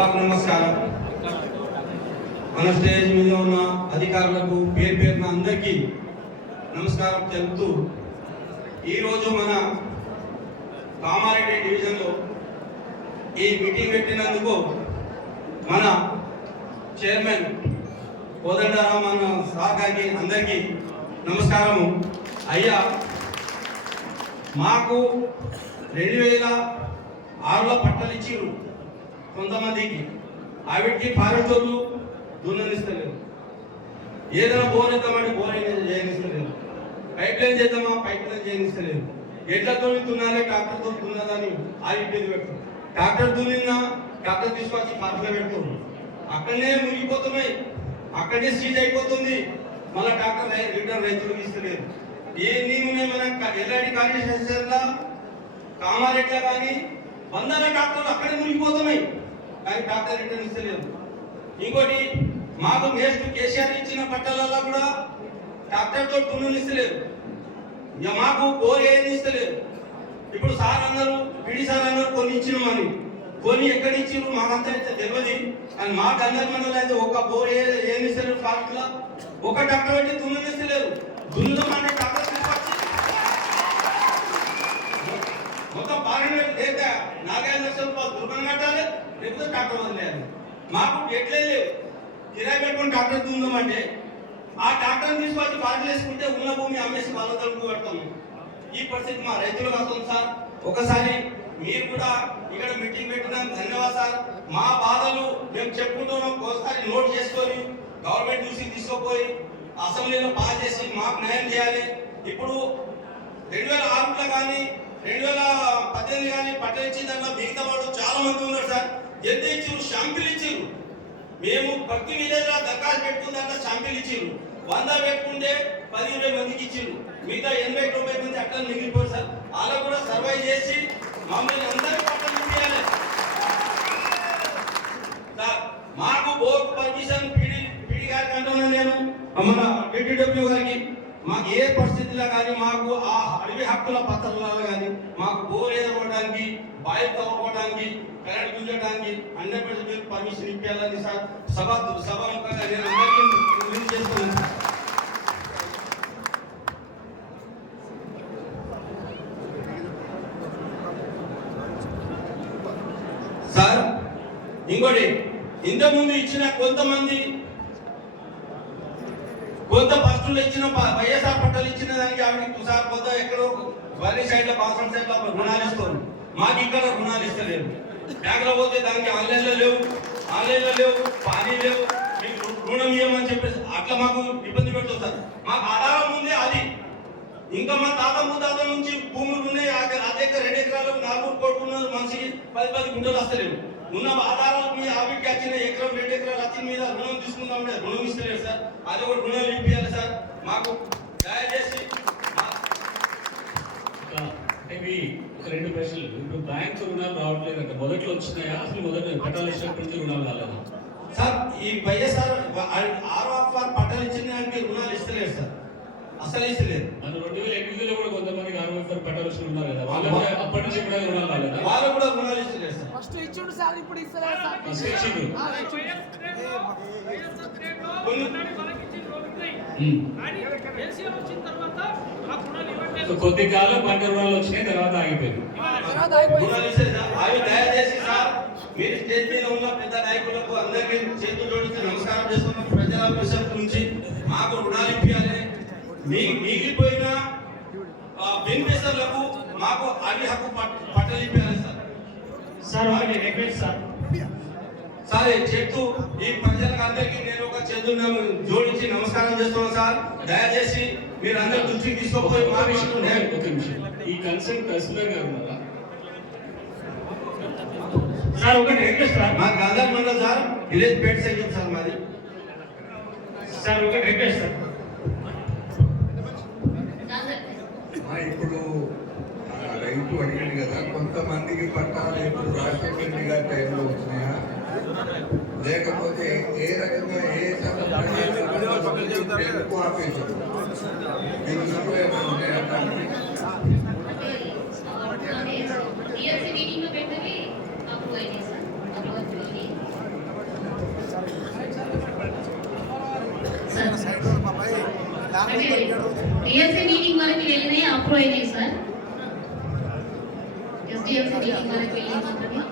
సభకు నమస్కారం. మన స్టేజ్ మీద ఉన్న అధికారులకు పేరు పేరున అందరికీ నమస్కారం తెలుపుతూ ఈరోజు మన కామారెడ్డి డివిజన్లో ఈ మీటింగ్ పెట్టినందుకు మన చైర్మన్ కోదండరామన్ సార్ గారికి అందరికీ నమస్కారము. అయ్యా, మాకు 2006లో పట్టాలు ఇచ్చిరు కొంతమందికి. ఆవిడికి ఫారెస్ట్ వాళ్ళు దున్ననిస్తలేరు. ఏదైనా బోర్ వేద్దామంటే బోర్ చేయనిస్తలేదు. పైప్ లైన్ చేద్దామా పైప్ లైన్ చేయనిస్తలేదు. ఎడ్లతో దున్నాలి ట్రాక్టర్తో దున్నదని ఆడిపోయి పెడతారు. ట్రాక్టర్ దున్నినా ట్రాక్టర్ తీసుకొచ్చి పార్కులో పెడుతుంది. అక్కడనే మునిగిపోతున్నాయి, అక్కడనే సీజ్ అయిపోతుంది. మళ్ళీ ట్రాక్టర్ రిటర్న్ రైతులకు ఇస్తలేదు. ఎన్ని ఉన్నాయి మన ఎల్లాడి కాన్స్టిట్యూషన్లో కామారెడ్డిలో కానీ 100 ట్రాక్టర్లు అక్కడే మునిగిపోతున్నాయి, కానీ ట్రాక్టర్ రిటర్న్ ఇస్తలేదు. ఇంకోటి మాకు నెక్స్ట్ కేసీఆర్ ఇచ్చిన పట్టాలలో కూడా ట్రాక్టర్తో దున్నులు ఇస్తలేదు. ఇక మాకు బోర్ ఏమి ఇస్తలేదు. ఇప్పుడు సార్ అన్నారు, పిడి సార్ అన్నారు కొన్ని ఇచ్చినామని. కొన్ని ఎక్కడ ఇచ్చిరు మాకంతా తెలియదు. కానీ మా గంగల్ మండలం అయితే ఒక బోర్ ఏమి ఇస్తలేదు. ఫాస్ట్లో ఒక ట్రాక్టర్ పెట్టి దున్నులు ఇస్తలేదు. దున్నుదామంటే ట్రాక్టర్ తీసుకొచ్చి మొత్తం 12 లేదా 4-5 లక్షల రూపాయలు దుర్గం కట్టాలి, లేకపోతే ట్రాక్టర్ వదిలేయాలి. మాకు ఎట్లే లేవు. కిరాయి పెట్టుకుని ట్రాక్టర్ దుందామంటే ఆ ట్రాక్టర్ తీసుకొచ్చి పార్టీ వేసుకుంటే ఉన్న భూమి అమ్మేసి వాళ్ళ తలుపు కడతాము. ఈ పరిస్థితి మా రైతులకు వస్తుంది సార్. ఒకసారి మీరు కూడా ఇక్కడ మీటింగ్ పెట్టినాం, ధన్యవాదాలు సార్. మా బాధలు మేము చెప్పుకుంటున్నాం, ఒకసారి నోట్ చేసుకొని గవర్నమెంట్ దృష్టికి తీసుకుపోయి అసెంబ్లీలో పాస్ చేసి మాకు న్యాయం చేయాలి. ఇప్పుడు 2006లో కానీ 2018 కానీ పట్టణ ఇచ్చిన దాంట్లో మిగతా వాళ్ళు చాలా మంది ఉన్నారు సార్. ఎంత ఇచ్చిరు? షాంపిల్ ఇచ్చిరు. మేము ప్రతి విధంగా దరఖాస్తు పెట్టుకున్న దాంట్లో షాంపిల్ ఇచ్చిరు. 100 పెట్టుకుంటే 10-20 మందికి ఇచ్చిరు. మిగతా 80-90 మంది అట్లా మిగిలిపోయారు సార్. అలా కూడా సర్వే చేసి మమ్మల్ని అందరికీ పట్టణం చూపించాలి సార్. మాకు బోర్ పర్మిషన్ పీడి గారికి అంటున్నాను నేను, మన డిటిడబ్ల్యూ గారికి. మాకు ఏ పరిస్థితిలో కానీ మాకు ఆ అడవి హక్కుల పత్రాలలో కానీ మాకు బోర్ ఎదుర్కోవడానికి, బాయిల్ తవ్వుకోవడానికి, కరెంట్ గుంజడానికి 100% పర్మిషన్ ఇప్పించాలని సార్ సభాముఖంగా నేను అందరికీ విజ్ఞప్తి చేస్తున్నాను సార్. ఇంకోటి, ఇంతకుముందు ఇచ్చిన కొంత ఫస్టులు ఇచ్చిన వైఎస్ఆర్ పట్టాలు ఇచ్చిన దానికి ఆవిడకి సార్ కొంత ఎక్కడో వరి సైడ్లో కాన్ఫరెన్స్ సైడ్లో రుణాలు ఇస్తారు. మాకు ఇక్కడ రుణాలు ఇస్తలేరు. బ్యాంకులో పోతే దానికి ఆన్లైన్లో లేవు, పానీ లేవు, మీకు రుణం ఇవ్వమని చెప్పేసి అట్లా మాకు ఇబ్బంది పెడుతుంది సార్. మాకు ఆధారం ఉంది అది. ఇంకా మా తాత ముత్తాతల నుంచి భూములు ఉన్నాయి. అదే 2 ఎకరాలు 4 కోట్ల మనిషికి 10 గుంటలు వస్తలేవు. ఉన్న ఆధారాలు మీ ఆవిడికి వచ్చిన ఎకరం 2 ఎకరాలు వచ్చిన మీద రుణం తీసుకుందామంటే రుణం ఇస్తలేదు సార్. అది ఒక రుణం ఇప్పించాలి సార్. మాకు దయచేసి అంటే ఒక 2 ప్రశ్నలు. ఇప్పుడు బ్యాంకు రుణాలు రావట్లేదు అంటే మొదట్లో వచ్చినాయా? అసలు మొదట పట్టాలు ఇచ్చినప్పుడు రుణాలు రాలేదా సార్? ఈ వైఎస్ఆర్ ఆర్ఆర్ పట్టాలు ఇచ్చిన దానికి రుణాలు ఇస్తలేదు సార్, అసలు ఇస్తలేదు. మన 2008లో కూడా కొంతమంది ఆర్ఓఎఫ్ఆర్ పట్టాలు వచ్చి ఉన్నారు కదా, వాళ్ళు కూడా అప్పటి నుంచి కూడా రుణాలు రాలేదా? వాళ్ళు కూడా రుణాలు ఇస్తలేదు సార్. ఫస్ట్ ఇచ్చిండు సార్, ఇప్పుడు ఇస్తలేదు సార్. ఫస్ట్ ఇచ్చిండు. కొద్ది కాలం పంట రుణాలు వచ్చినాయి, తర్వాత ఆగిపోయింది. అవి దయచేసి సార్ మీరు స్టేజ్ మీద ఉన్న పెద్ద నాయకులకు అందరికీ చేతులు జోడించి నమస్కారం చేస్తున్నాం. ప్రజల పరిషత్ నుంచి మాకు రుణాలు ఇప్పించాలి. మిగిలిపోయిన బెనిఫిషియర్లకు మాకు అవి హక్కు పట్టాలు ఇప్పించాలి సార్. సార్ చెప్తూ ఈ ప్రజలకు అందరికీ నేను ఒక చేతులు జోడించి నమస్కారం చేస్తున్నాను సార్. దయచేసి మీరు అందరి దృష్టికి తీసుకోపోయి మా విషయం ఈ కన్సర్న్ తహసీల్దార్ గారు ఉన్నారా సార్? ఒకటి రిక్వెస్ట్ సార్, మా గంగల్ మండల్ సార్, విలేజ్ పేట్ సెక్షన్ సార్ మాది సార్. ఒకటి రిక్వెస్ట్ సార్. ఇప్పుడు రైతు అడిగాడు కదా, కొంతమందికి పట్టాలు ఇప్పుడు రాజశేఖర రెడ్డి గారి టైంలో వచ్చినాయా, లేకపోతే ఏ రకంగా ఏ ఎక్కువ ఆపేశారు? మీరు ఏమైనా ఉన్నాయా? మీటింగ్ లో పెట్టవి అప్రూవ్ అయింది సార్, అప్రూవ్ అయింది. అంటే డిఎస్సి మీటింగ్ వరకు వెళ్ళినాయి అప్రూవ్ అయినాయి సార్. ఎస్డిఎఫ్సి మీటింగ్ వరకు వెళ్ళినాయి మాత్రమే.